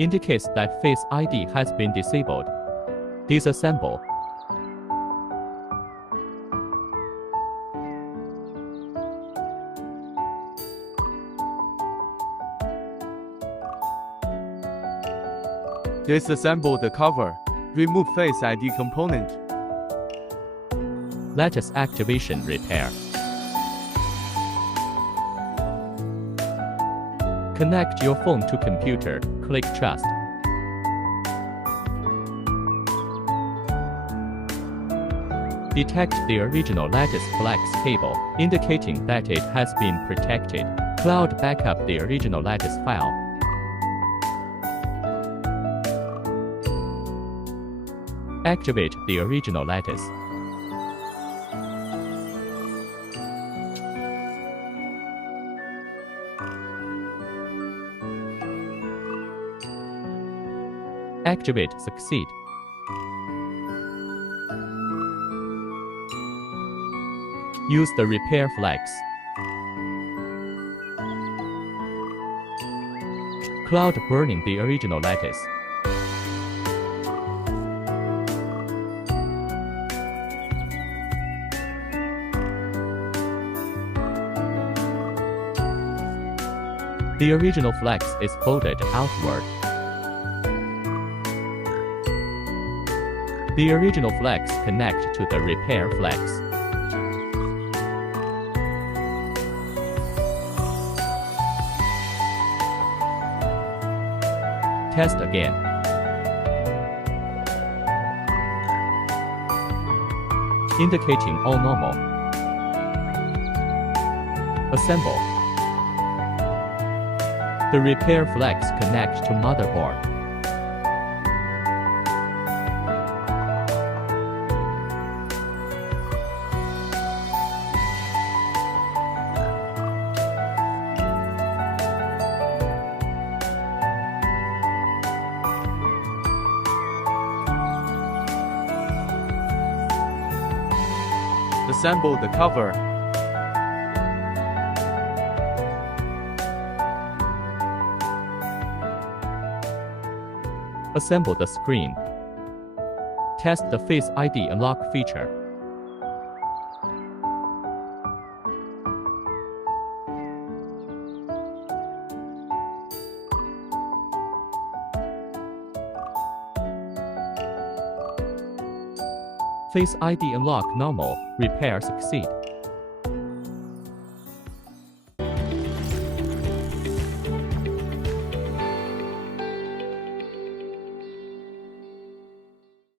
indicates that Face ID has been disabled. Disassemble. Disassemble the cover. Remove Face ID component. Lattice activation repair. Connect your phone to computer. Click Trust. Detect the original lattice flex cable, indicating that it has been protected. Cloud backup the original lattice file. Activate the original lattice. Activate Succeed. Use the repair flags. Cloud burning the original lattice. The original flex is folded outward. The original flex connect to the repair flex. Test again. Indicating all normal. Assemble. The repair flex connects to motherboard. Assemble the cover. Assemble the screen. Test the Face ID unlock feature. Face ID unlock normal, repair succeed.